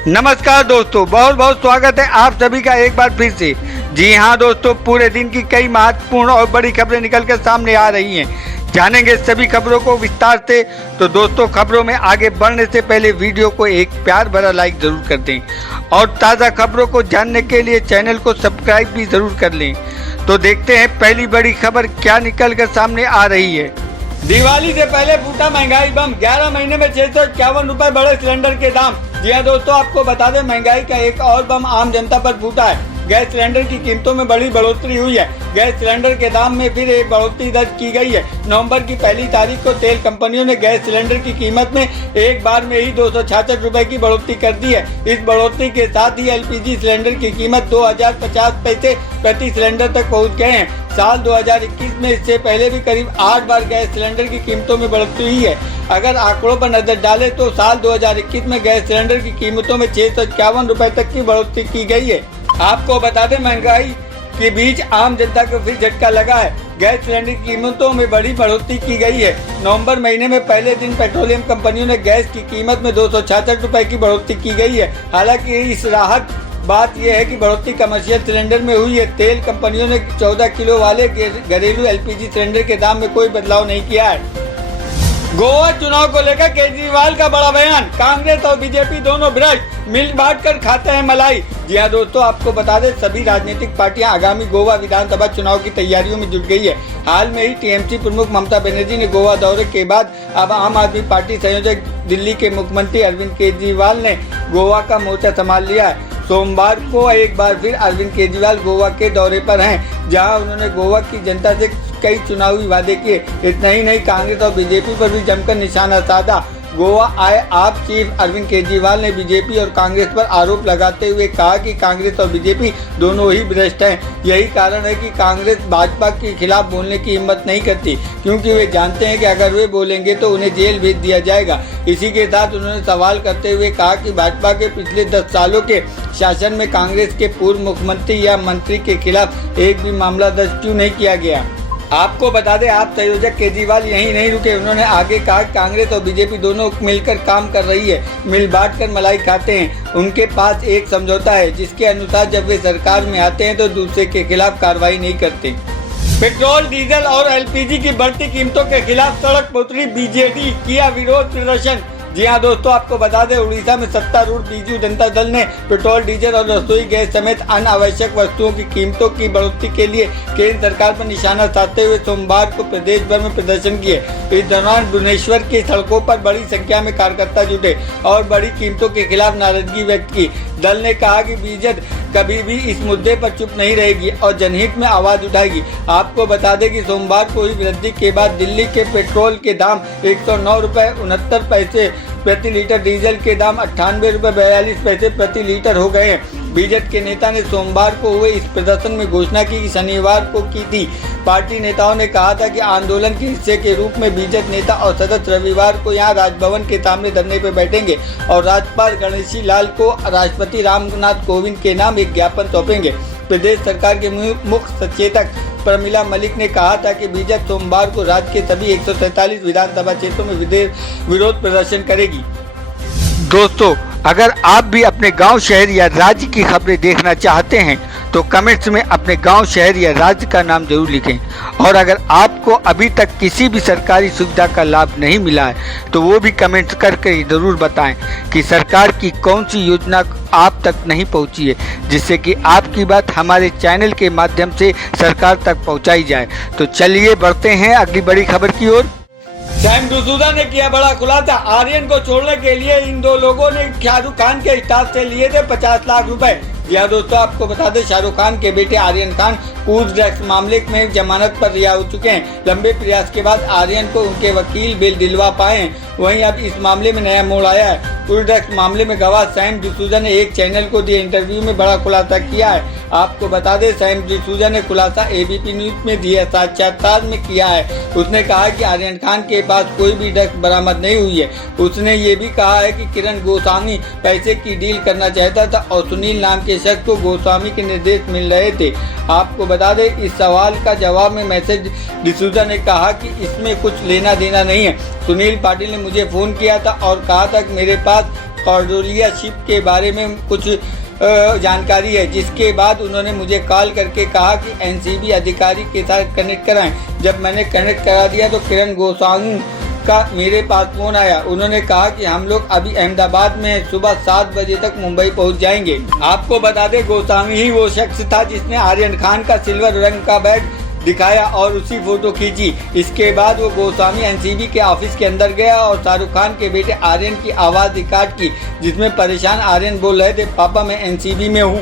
नमस्कार दोस्तों, बहुत बहुत स्वागत है आप सभी का एक बार फिर से। जी हाँ दोस्तों, पूरे दिन की कई महत्वपूर्ण और बड़ी खबरें निकल कर सामने आ रही हैं। जानेंगे सभी खबरों को विस्तार से। तो दोस्तों, खबरों में आगे बढ़ने से पहले वीडियो को एक प्यार भरा लाइक जरूर कर दें और ताज़ा खबरों को जानने के लिए चैनल को सब्सक्राइब भी जरूर कर लें। तो देखते हैं पहली बड़ी खबर क्या निकल कर सामने आ रही है। दिवाली से पहले फूटा महंगाई बम, 11 महीने में 651 रुपए बढ़े सिलेंडर के दाम। जी हाँ दोस्तों, आपको बता दें महंगाई का एक और बम आम जनता पर फूटा है। गैस सिलेंडर की कीमतों में बड़ी बढ़ोतरी हुई है। गैस सिलेंडर के दाम में फिर एक बढ़ोतरी दर्ज की गई है। नवंबर की पहली तारीख को तेल कंपनियों ने गैस सिलेंडर की कीमत में एक बार में ही 266 रुपए की बढ़ोतरी कर दी है। इस बढ़ोतरी के साथ ही एलपीजी सिलेंडर की कीमत 2050 पैसे प्रति सिलेंडर तक पहुँच गए हैं। साल 2021 में इससे पहले भी करीब 8 बार गैस सिलेंडर की कीमतों में बढ़ोतरी हुई है। अगर आंकड़ों पर नजर डालें तो साल 2021 में गैस सिलेंडर की कीमतों में 651 रुपए तक की बढ़ोतरी की गई है। आपको बता दें महंगाई के बीच आम जनता को फिर झटका लगा है। गैस सिलेंडर की कीमतों में बड़ी बढ़ोतरी की गई है। नवंबर महीने में पहले दिन पेट्रोलियम कंपनियों ने गैस की कीमत में 266 रुपए की बढ़ोतरी की गई है। हालांकि इस राहत बात यह है कि बढ़ोतरी कमर्शियल सिलेंडर में हुई है। तेल कंपनियों ने 14 किलो वाले घरेलू एलपीजी सिलेंडर के दाम में कोई बदलाव नहीं किया है। गोवा चुनाव को लेकर केजरीवाल का बड़ा बयान, कांग्रेस और बीजेपी दोनों भ्रष्ट, मिल बांट कर खाते हैं मलाई। जी हाँ दोस्तों, आपको बता दें सभी राजनीतिक पार्टियां आगामी गोवा विधानसभा चुनाव की तैयारियों में जुट गई है। हाल में ही टीएमसी प्रमुख ममता बनर्जी ने गोवा दौरे के बाद अब आम आदमी पार्टी संयोजक दिल्ली के मुख्यमंत्री अरविंद केजरीवाल ने गोवा का मोर्चा संभाल लिया है। सोमवार को एक बार फिर अरविंद केजरीवाल गोवा के दौरे पर हैं, जहां उन्होंने गोवा की जनता से कई चुनावी वादे किए। इतना ही नहीं, कांग्रेस और बीजेपी पर भी जमकर निशाना साधा। गोवा आए आप चीफ अरविंद केजरीवाल ने बीजेपी और कांग्रेस पर आरोप लगाते हुए कहा कि कांग्रेस और बीजेपी दोनों ही भ्रष्ट हैं। यही कारण है कि कांग्रेस भाजपा के खिलाफ बोलने की हिम्मत नहीं करती, क्योंकि वे जानते हैं कि अगर वे बोलेंगे तो उन्हें जेल भेज दिया जाएगा। इसी के साथ उन्होंने सवाल करते हुए कहा कि भाजपा के पिछले 10 सालों के शासन में कांग्रेस के पूर्व मुख्यमंत्री या मंत्री के खिलाफ एक भी मामला दर्ज क्यों नहीं किया गया। आपको बता दें आप संयोजक केजरीवाल यहीं नहीं रुके। उन्होंने आगे कहा कांग्रेस और बीजेपी दोनों मिलकर काम कर रही है, मिल बांट कर मलाई खाते हैं। उनके पास एक समझौता है जिसके अनुसार जब वे सरकार में आते हैं तो दूसरे के खिलाफ कार्रवाई नहीं करते। पेट्रोल, डीजल और एलपीजी की बढ़ती कीमतों के खिलाफ सड़क पर उतरी बीजेडी, किया विरोध प्रदर्शन। जी हाँ दोस्तों, आपको बता दें उड़ीसा में सत्तारूढ़ बीजू जनता दल ने पेट्रोल, डीजल और रसोई गैस समेत अन्य आवश्यक वस्तुओं की कीमतों की बढ़ोतरी के लिए केंद्र सरकार पर निशाना साधते हुए सोमवार को प्रदेश भर में प्रदर्शन किए। इस दौरान भुवनेश्वर की सड़कों पर बड़ी संख्या में कार्यकर्ता जुटे और बड़ी कीमतों के खिलाफ नाराजगी व्यक्त की। दल ने कहा कि बीजेपी कभी भी इस मुद्दे पर चुप नहीं रहेगी और जनहित में आवाज उठाएगी। आपको बता दें कि सोमवार को हुई वृद्धि के बाद दिल्ली के पेट्रोल के दाम 109 रुपये 69 पैसे प्रति लीटर, डीजल के दाम 98 रुपये 42 पैसे प्रति लीटर हो गए हैं। बीजेपी के नेता ने सोमवार को हुए इस प्रदर्शन में घोषणा की शनिवार को की थी। पार्टी नेताओं ने कहा था कि आंदोलन के हिस्से के रूप में बीजेपी नेता और सदस्य रविवार को यहां राजभवन के सामने धरने पर बैठेंगे और राज्यपाल गणेशी लाल को राष्ट्रपति रामनाथ कोविंद के नाम एक ज्ञापन सौंपेंगे। प्रदेश सरकार के मुख्य सचेतक प्रमिला मलिक ने कहा था कि बीजेपी सोमवार को राज्य के सभी 143 विधानसभा क्षेत्रों में विरोध प्रदर्शन करेगी। दोस्तों, अगर आप भी अपने गांव, शहर या राज्य की खबरें देखना चाहते हैं तो कमेंट्स में अपने गांव, शहर या राज्य का नाम जरूर लिखें। और अगर आपको अभी तक किसी भी सरकारी सुविधा का लाभ नहीं मिला है तो वो भी कमेंट्स करके ज़रूर बताएं कि सरकार की कौन सी योजना आप तक नहीं पहुंची है, जिससे कि आपकी बात हमारे चैनल के माध्यम से सरकार तक पहुंचाई जाए। तो चलिए बढ़ते हैं अगली बड़ी खबर की ओर। सैम डिसूजा ने किया बड़ा खुलासा, आर्यन को छोड़ने के लिए इन दो लोगों ने शाहरुख खान के स्टाफ से लिए थे 50 लाख रुपए। यह दोस्तों, आपको बता दें शाहरुख खान के बेटे आर्यन खान पूर्व ड्रग्स मामले में जमानत पर रिहा हो चुके हैं। लंबे प्रयास के बाद आर्यन को उनके वकील बेल दिलवा पाए हैं। वहीं अब इस मामले में नया मोड़ आया है। पूर्व ड्रग्स मामले में गवाह सैम डिसूजा ने एक चैनल को दिए इंटरव्यू में बड़ा खुलासा किया है। आपको बता दें सैम डिसूजा ने खुलासा एबीपी न्यूज में दिया साक्षात्कार में किया है। उसने कहा कि आर्यन खान के पास कोई भी ड्रग्स बरामद नहीं हुई है। उसने ये भी कहा है कि किरण गोस्वामी पैसे की डील करना चाहता था और सुनील नाम के शख्स को गोस्वामी के निर्देश मिल रहे थे। आपको बता दें इस सवाल का जवाब में मैसेज डिसूजा ने कहा कि इसमें कुछ लेना देना नहीं है। सुनील पाटिल ने मुझे फ़ोन किया था और कहा था कि मेरे पास कॉर्डोलियाशिप के बारे में कुछ जानकारी है, जिसके बाद उन्होंने मुझे कॉल करके कहा कि एनसीबी अधिकारी के साथ कनेक्ट कराएं। जब मैंने कनेक्ट करा दिया तो किरण गोस्वामी का मेरे पास फोन आया। उन्होंने कहा कि हम लोग अभी अहमदाबाद में हैं, सुबह 7 बजे तक मुंबई पहुंच जाएंगे। आपको बता दें, गोस्वामी ही वो शख्स था जिसने आर्यन खान का सिल्वर रंग का बैग दिखाया और उसी फोटो खींची। इसके बाद वो गोस्वामी एनसीबी के ऑफिस के अंदर गया और शाहरुख खान के बेटे आर्यन की आवाज़ रिकॉर्ड की, जिसमें परेशान आर्यन बोल रहे थे, पापा मैं एनसीबी में हूँ।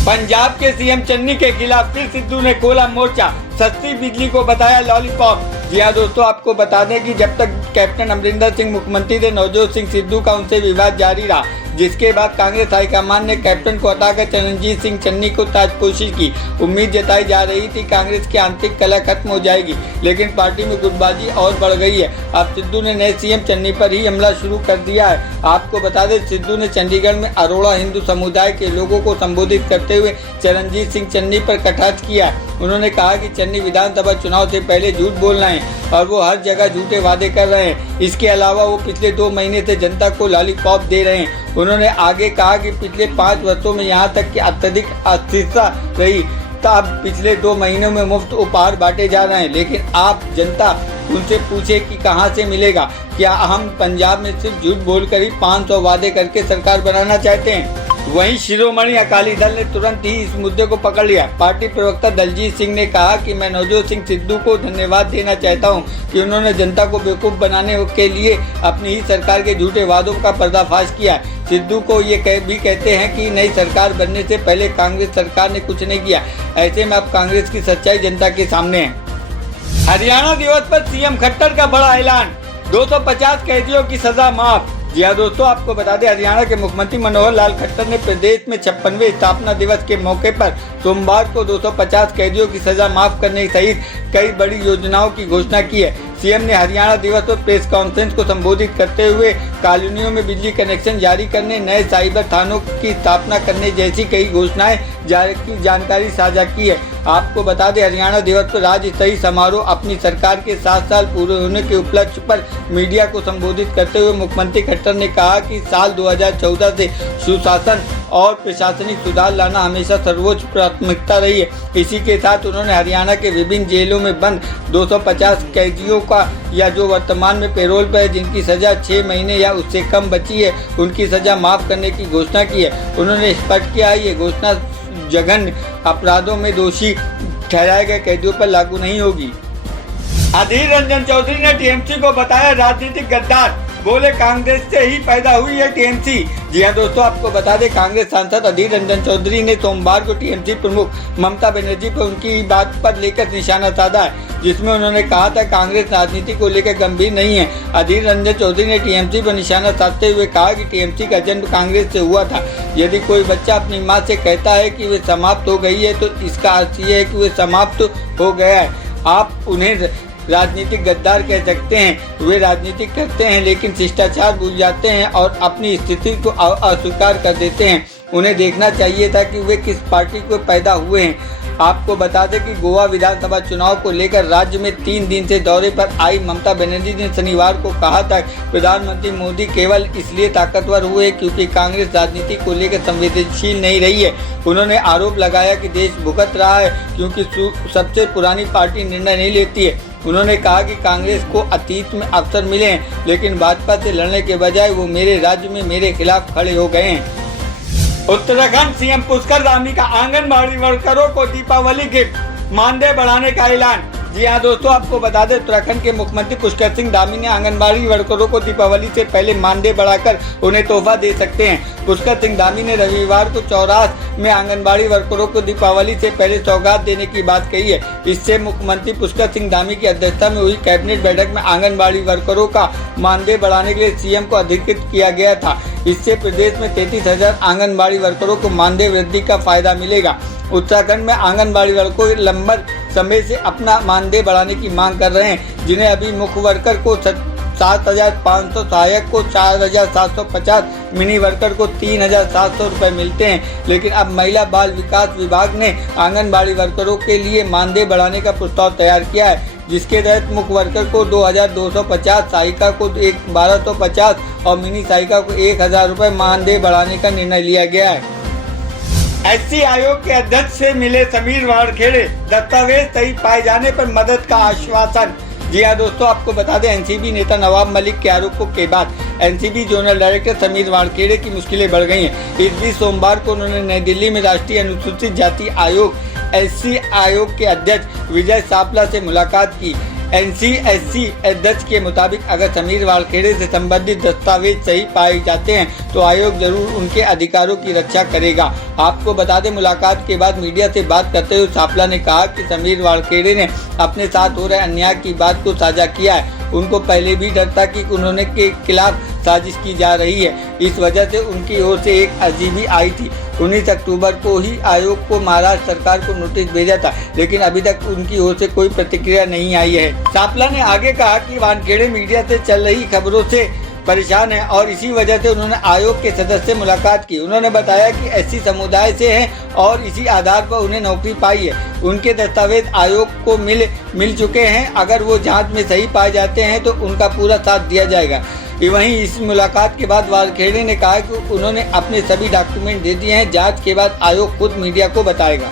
पंजाब के सीएम चन्नी के खिलाफ फिर सिद्धू ने खोला मोर्चा, सस्ती बिजली को बताया लॉलीपॉप। जी हाँ दोस्तों, आपको बता दें कि जब तक कैप्टन अमरिंदर सिंह मुख्यमंत्री थे, नवजोत सिंह सिद्धू का उनसे विवाद जारी रहा, जिसके बाद कांग्रेस हाईकमान ने कैप्टन को हटाकर चरणजीत सिंह चन्नी को ताजपोशी की। उम्मीद जताई जा रही थी कांग्रेस की आंतरिक कलह खत्म हो जाएगी, लेकिन पार्टी में गुटबाजी और बढ़ गई है। अब सिद्धू ने नए सीएम चन्नी पर ही हमला शुरू कर दिया है। आपको बता दें, सिद्धू ने चंडीगढ़ में अरोड़ा हिंदू समुदाय के लोगों को संबोधित करते हुए चरणजीत सिंह चन्नी पर कटाक्ष किया। उन्होंने कहा कि चन्नी विधानसभा चुनाव से पहले झूठ बोल रहे हैं और वो हर जगह झूठे वादे कर रहे हैं। इसके अलावा वो पिछले 2 महीने से जनता को लॉलीपॉप दे रहे हैं। उन्होंने आगे कहा कि पिछले 5 वर्षों में यहाँ तक कि अत्यधिक अस्थिरता रही, तब पिछले 2 महीनों में मुफ्त उपहार बांटे जा रहे हैं, लेकिन आप जनता उनसे पूछे कि कहाँ से मिलेगा। क्या हम पंजाब में सिर्फ झूठ बोलकर ही 500 वादे करके सरकार बनाना चाहते हैं? वहीं शिरोमणि अकाली दल ने तुरंत ही इस मुद्दे को पकड़ लिया। पार्टी प्रवक्ता दलजीत सिंह ने कहा कि मैं नवजोत सिंह सिद्धू को धन्यवाद देना चाहता हूं कि उन्होंने जनता को बेवकूफ़ बनाने के लिए अपनी ही सरकार के झूठे वादों का पर्दाफाश किया। सिद्धू को ये भी कहते हैं कि नई सरकार बनने से पहले कांग्रेस सरकार ने कुछ नहीं किया। ऐसे में अब कांग्रेस की सच्चाई जनता के सामने है। हरियाणा दिवस पर सीएम खट्टर का बड़ा ऐलान, 250 कैदियों की सजा माफ। जी हाँ दोस्तों, आपको बता दें, हरियाणा के मुख्यमंत्री मनोहर लाल खट्टर ने प्रदेश में 56वें स्थापना दिवस के मौके पर सोमवार को 250 कैदियों की सजा माफ करने सहित कई बड़ी योजनाओं की घोषणा की है। सीएम ने हरियाणा दिवस पर प्रेस कॉन्फ्रेंस को संबोधित करते हुए कॉलोनियों में बिजली कनेक्शन जारी करने, नए साइबर थानों की स्थापना करने जैसी कई घोषणाएं की जानकारी साझा की है। आपको बता दें, हरियाणा दिवस पर राज्य स्तरीय समारोह अपनी सरकार के 7 साल पूरे होने के उपलक्ष्य पर मीडिया को संबोधित करते हुए मुख्यमंत्री खट्टर ने कहा कि साल 2014 से सुशासन और प्रशासनिक सुधार लाना हमेशा सर्वोच्च प्राथमिकता रही है। इसी के साथ उन्होंने हरियाणा के विभिन्न जेलों में बंद 250 कैदियों का या जो वर्तमान में पैरोल पर है, जिनकी सजा 6 महीने या उससे कम बची है, उनकी सजा माफ करने की घोषणा की है। उन्होंने स्पष्ट किया ये घोषणा जघन्य अपराधों में दोषी ठहराए गए कैदियों पर लागू नहीं होगी। अधीर रंजन चौधरी ने टीएमसी को बताया राजनीतिक गद्दार, बोले कांग्रेस से ही पैदा हुई है टीएमसी। जी हाँ दोस्तों, आपको बता दें, कांग्रेस सांसद अधीर रंजन चौधरी ने सोमवार को टीएमसी प्रमुख ममता बनर्जी पर उनकी बात पर लेकर निशाना साधा है, जिसमें उन्होंने कहा था कांग्रेस राजनीति को लेकर गंभीर नहीं है। अधीर रंजन चौधरी ने टीएमसी पर निशाना साधते हुए कहा कि टीएमसी का जन्म कांग्रेस से हुआ था। यदि कोई बच्चा अपनी माँ से कहता है कि वे समाप्त हो गई है, तो इसका अर्थ ये है कि वे समाप्त हो गया है। आप उन्हें राजनीतिक गद्दार कह सकते हैं। वे राजनीति करते हैं लेकिन शिष्टाचार भूल जाते हैं और अपनी स्थिति को अस्वीकार कर देते हैं। उन्हें देखना चाहिए था कि वे किस पार्टी को पैदा हुए हैं। आपको बता दें कि गोवा विधानसभा चुनाव को लेकर राज्य में 3 दिन से दौरे पर आई ममता बनर्जी ने शनिवार को कहा था प्रधानमंत्री मोदी केवल इसलिए ताकतवर हुए क्योंकि कांग्रेस राजनीति को लेकर संवेदनशील नहीं रही है। उन्होंने आरोप लगाया कि देश भुगत रहा है क्योंकि सबसे पुरानी पार्टी निर्णय नहीं लेती है। उन्होंने कहा कि कांग्रेस को अतीत में अवसर मिले हैं, लेकिन भाजपा से लड़ने के बजाय वो मेरे राज्य में मेरे खिलाफ खड़े हो गए हैं। उत्तराखंड सीएम पुष्कर धामी का आंगनबाड़ी वर्करों को दीपावली गिफ्ट, मानदेय बढ़ाने का ऐलान। जी हाँ दोस्तों, आपको बता दें, उत्तराखंड के मुख्यमंत्री पुष्कर सिंह धामी ने आंगनबाड़ी वर्करों को दीपावली से पहले मानदेय बढ़ाकर उन्हें तोहफा दे सकते हैं। पुष्कर सिंह धामी ने रविवार को चौरास में आंगनबाड़ी वर्करों को दीपावली से पहले सौगात देने की बात कही है। इससे मुख्यमंत्री पुष्कर सिंह धामी की अध्यक्षता में हुई कैबिनेट बैठक में आंगनबाड़ी वर्करों का मानदेय बढ़ाने के लिए सीएम को अधिकृत किया गया था। इससे प्रदेश में 33,000 आंगनबाड़ी वर्करों को मानदेय वृद्धि का फायदा मिलेगा। उत्तराखंड में आंगनबाड़ी वर्कर लंबे समय से अपना मानदेय बढ़ाने की मांग कर रहे हैं, जिन्हें अभी मुख्य वर्कर को 7,500, सहायक को 4,750, मिनी वर्कर को 3,700 रुपये मिलते हैं। लेकिन अब महिला बाल विकास विभाग ने आंगनबाड़ी वर्करों के लिए मानदेय बढ़ाने का प्रस्ताव तैयार किया है, जिसके तहत मुख्य वर्कर को 2250, सहायिका को 1250 और मिनी सहायिका को 1000 रुपये मानदेय बढ़ाने का निर्णय लिया गया है। एससी आयोग के अध्यक्ष से मिले समीर वानखेड़े, दस्तावेज सही पाए जाने पर मदद का आश्वासन। जी हाँ दोस्तों, आपको बता दें एनसीपी नेता नवाब मलिक के आरोपों के बाद NCP zonal director Sameer Wankhede की मुश्किलें बढ़ गई हैं। इस बीच सोमवार को उन्होंने नई दिल्ली में राष्ट्रीय अनुसूचित जाति आयोग एससी आयोग के अध्यक्ष विजय सापला से मुलाकात की। एनसीएससी अध्यक्ष के मुताबिक अगर समीर वानखेड़े से संबंधित दस्तावेज सही पाए जाते हैं तो आयोग जरूर उनके अधिकारों की रक्षा करेगा। आपको बता दें मुलाकात के बाद मीडिया से बात करते हुए सापला ने कहा कि समीर वानखेड़े ने अपने साथ हो रहे अन्याय की बात को साझा किया है। उनको पहले भी डर था कि उन्होंने के खिलाफ साजिश की जा रही है, इस वजह से उनकी ओर से एक अर्जी भी आई थी। 19 अक्टूबर को ही आयोग को महाराष्ट्र सरकार को नोटिस भेजा था, लेकिन अभी तक उनकी ओर से कोई प्रतिक्रिया नहीं आई है। सापला ने आगे कहा कि वानखेड़े मीडिया से चल रही खबरों से परेशान है और इसी वजह से उन्होंने आयोग के सदस्य से मुलाकात की। उन्होंने बताया कि एससी समुदाय से हैं और इसी आधार पर उन्हें नौकरी पाई है। उनके दस्तावेज आयोग को मिल चुके हैं। अगर वो जांच में सही पाए जाते हैं तो उनका पूरा साथ दिया जाएगा। वहीं इस मुलाकात के बाद वानखेड़े ने कहा कि उन्होंने अपने सभी डॉक्यूमेंट दे दिए हैं। जांच के बाद आयोग खुद मीडिया को बताएगा।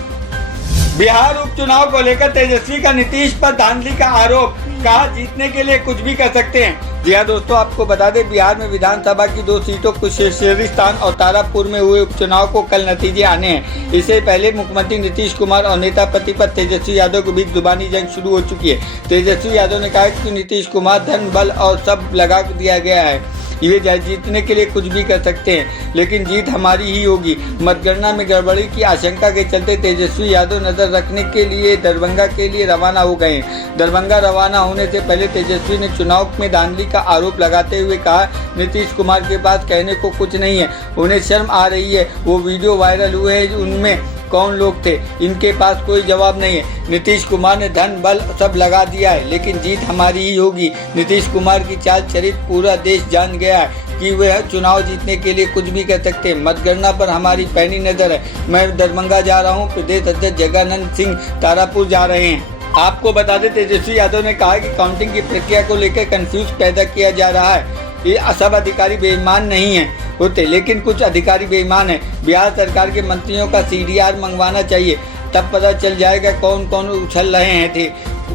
बिहार उपचुनाव को लेकर तेजस्वी का नीतीश पर धांधली का आरोप, कहा जीतने के लिए कुछ भी कर सकते हैं। जी हाँ दोस्तों, आपको बता दें बिहार में विधानसभा की 2 सीटों कुशेश्वरीस्थान और तारापुर में हुए उपचुनाव को कल नतीजे आने हैं। इससे पहले मुख्यमंत्री नीतीश कुमार और नेता प्रतिपक्ष तेजस्वी यादव के बीच जुबानी जंग शुरू हो चुकी है। तेजस्वी यादव ने कहा कि नीतीश कुमार धन बल और सब लगा दिया गया है, ये जीतने के लिए कुछ भी कर सकते हैं, लेकिन जीत हमारी ही होगी। मतगणना में गड़बड़ी की आशंका के चलते तेजस्वी यादव नजर रखने के लिए दरभंगा के लिए रवाना हो गए। दरभंगा रवाना होने से पहले तेजस्वी ने चुनाव में धांधली का आरोप लगाते हुए कहा नीतीश कुमार के पास कहने को कुछ नहीं है, उन्हें शर्म आ रही है। वो वीडियो वायरल हुए हैं, उनमें कौन लोग थे, इनके पास कोई जवाब नहीं है। नीतीश कुमार ने धन बल सब लगा दिया है, लेकिन जीत हमारी ही होगी। नीतीश कुमार की चाल चरित्र पूरा देश जान गया है कि वह चुनाव जीतने के लिए कुछ भी कर सकते हैं। मतगणना पर हमारी पैनी नजर है। मैं दरभंगा जा रहा हूँ, प्रदेश अध्यक्ष जगन्नाथ सिंह तारापुर जा रहे हैं। आपको बता दें तेजस्वी यादव ने कहा कि काउंटिंग की प्रक्रिया को लेकर कंफ्यूज पैदा किया जा रहा है। ये सब अधिकारी बेईमान नहीं है होते, लेकिन कुछ अधिकारी बेईमान हैं। बिहार सरकार के मंत्रियों का CDR मंगवाना चाहिए, तब पता चल जाएगा कौन कौन उछल रहे थे।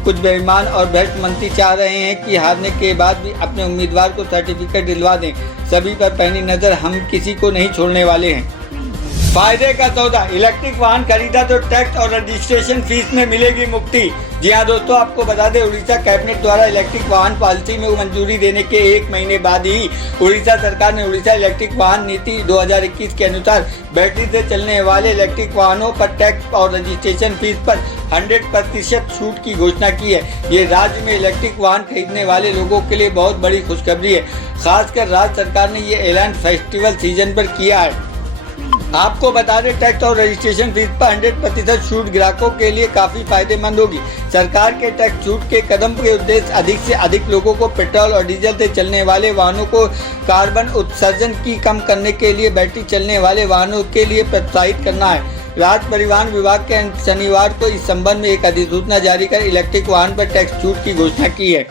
कुछ बेईमान और भ्रष्ट मंत्री चाह रहे हैं कि हारने के बाद भी अपने उम्मीदवार को सर्टिफिकेट दिलवा दें। सभी पर पैनी नजर, हम किसी को नहीं छोड़ने वाले हैं। फायदे का सौदा, इलेक्ट्रिक वाहन खरीदा तो टैक्स और रजिस्ट्रेशन फीस में मिलेगी मुक्ति। जी हाँ दोस्तों, आपको बता दें उड़ीसा कैबिनेट द्वारा इलेक्ट्रिक वाहन पॉलिसी में मंजूरी देने के 1 महीने बाद ही उड़ीसा सरकार ने उड़ीसा इलेक्ट्रिक वाहन नीति 2021 के अनुसार बैटरी से चलने वाले इलेक्ट्रिक वाहनों पर टैक्स और रजिस्ट्रेशन फीस पर 100% छूट की घोषणा की है। ये राज्य में इलेक्ट्रिक वाहन खरीदने वाले लोगों के लिए बहुत बड़ी खुशखबरी है। खासकर राज्य सरकार ने ये ऐलान फेस्टिवल सीजन पर किया है। आपको बता दें टैक्स और रजिस्ट्रेशन फीस पर 100% छूट ग्राहकों के लिए काफी फायदेमंद होगी। सरकार के टैक्स छूट के कदम के उद्देश्य अधिक से अधिक लोगों को पेट्रोल और डीजल से चलने वाले वाहनों को कार्बन उत्सर्जन की कम करने के लिए बैटरी चलने वाले वाहनों के लिए प्रोत्साहित करना है। राज्य परिवहन विभाग के शनिवार को इस संबंध में एक अधिसूचना जारी कर इलेक्ट्रिक वाहन पर टैक्स छूट की घोषणा की है।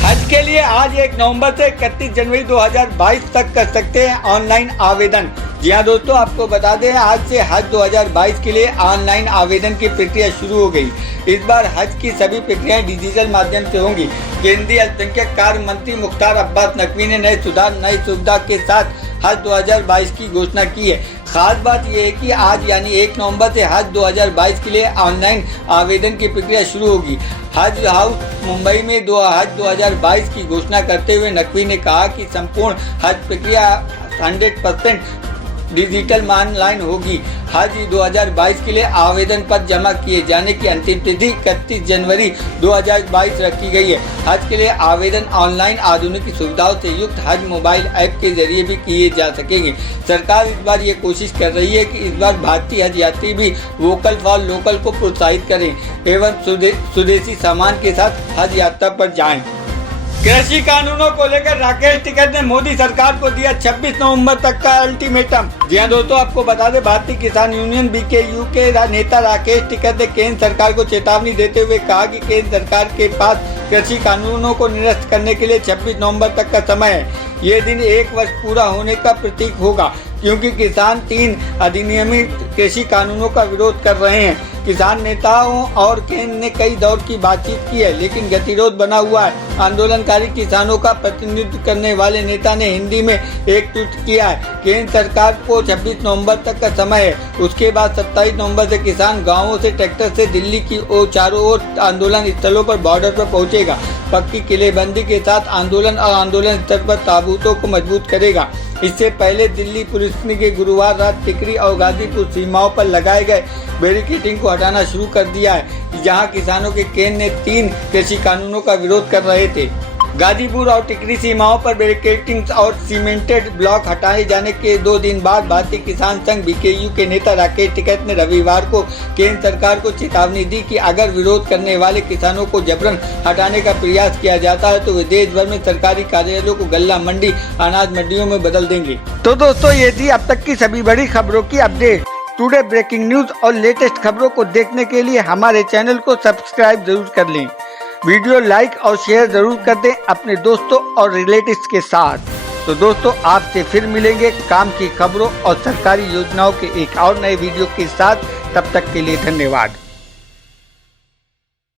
हज के लिए आज 1 नवंबर से 31 जनवरी 2022 तक कर सकते हैं ऑनलाइन आवेदन। जी हाँ दोस्तों, आपको बता दें आज से हज 2022 के लिए ऑनलाइन आवेदन की प्रक्रिया शुरू हो गई। इस बार हज की सभी प्रक्रियाएं डिजिटल माध्यम से होंगी। केंद्रीय अल्पसंख्यक कार्य मंत्री मुख्तार अब्बास नकवी ने नए सुविधा के साथ हज 2022 की घोषणा की है। खास बात यह है कि आज यानी 1 नवंबर से हज 2022 के लिए ऑनलाइन आवेदन की प्रक्रिया शुरू होगी। हज हाउस मुंबई में हज 2022 की घोषणा करते हुए नकवी ने कहा कि संपूर्ण हज प्रक्रिया 100% डिजिटल ऑनलाइन होगी। हज 2022 के लिए आवेदन पत्र जमा किए जाने की अंतिम तिथि 31 जनवरी 2022 रखी गई है। हज के लिए आवेदन ऑनलाइन आधुनिक सुविधाओं से युक्त हज मोबाइल ऐप के जरिए भी किए जा सकेंगे। सरकार इस बार ये कोशिश कर रही है कि इस बार भारतीय हज यात्री भी वोकल फॉर लोकल को प्रोत्साहित करें एवं स्वदेशी सामान के साथ हज यात्रा पर जाएं। कृषि कानूनों को लेकर राकेश टिकैत ने मोदी सरकार को दिया 26 नवंबर तक का अल्टीमेटम। जी हाँ दोस्तों, आपको बता दें भारतीय किसान यूनियन बीकेयू के नेता राकेश टिकैत ने केंद्र सरकार को चेतावनी देते हुए कहा कि केंद्र सरकार के पास कृषि कानूनों को निरस्त करने के लिए 26 नवंबर तक का समय है। ये दिन 1 वर्ष पूरा होने का प्रतीक होगा क्योंकि किसान 3 अधिनियमित कृषि कानूनों का विरोध कर रहे हैं। किसान नेताओं और केंद्र ने कई दौर की बातचीत की है, लेकिन गतिरोध बना हुआ है। आंदोलनकारी किसानों का प्रतिनिधित्व करने वाले नेता ने हिंदी में एक ट्वीट किया है। केंद्र सरकार को 26 नवंबर तक का समय है। उसके बाद 27 नवंबर से किसान गांवों से ट्रैक्टर से दिल्ली की ओर चारों ओर आंदोलन स्थलों पर बॉर्डर पर पहुंचेगा। पक्की किलेबंदी के साथ आंदोलन और आंदोलन स्थल पर ताबूतों को मजबूत करेगा। इससे पहले दिल्ली पुलिस ने गुरुवार रात टिकरी और गाजीपुर सीमाओं पर लगाए गए बैरिकेडिंग को हटाना शुरू कर दिया है, जहां किसानों के केंद्र ने 3 कृषि कानूनों का विरोध कर रहे थे। गाजीपुर और टिकरी सीमाओं पर बैरिकेडिंग और सीमेंटेड ब्लॉक हटाए जाने के 2 दिन बाद भारतीय किसान संघ बीकेयू के नेता राकेश टिकैत ने रविवार को केंद्र सरकार को चेतावनी दी कि अगर विरोध करने वाले किसानों को जबरन हटाने का प्रयास किया जाता है तो वे देश भर में सरकारी कार्यालयों को गल्ला मंडी, अनाज मंडियों में बदल देंगे। तो दोस्तों, ये थी अब तक की सभी बड़ी खबरों की अपडेट। टुडे ब्रेकिंग न्यूज और लेटेस्ट खबरों को देखने के लिए हमारे चैनल को सब्सक्राइब जरूर कर लें। वीडियो लाइक और शेयर जरूर कर दें अपने दोस्तों और रिलेटिव्स के साथ। तो दोस्तों, आपसे फिर मिलेंगे काम की खबरों और सरकारी योजनाओं के एक और नए वीडियो के साथ। तब तक के लिए धन्यवाद।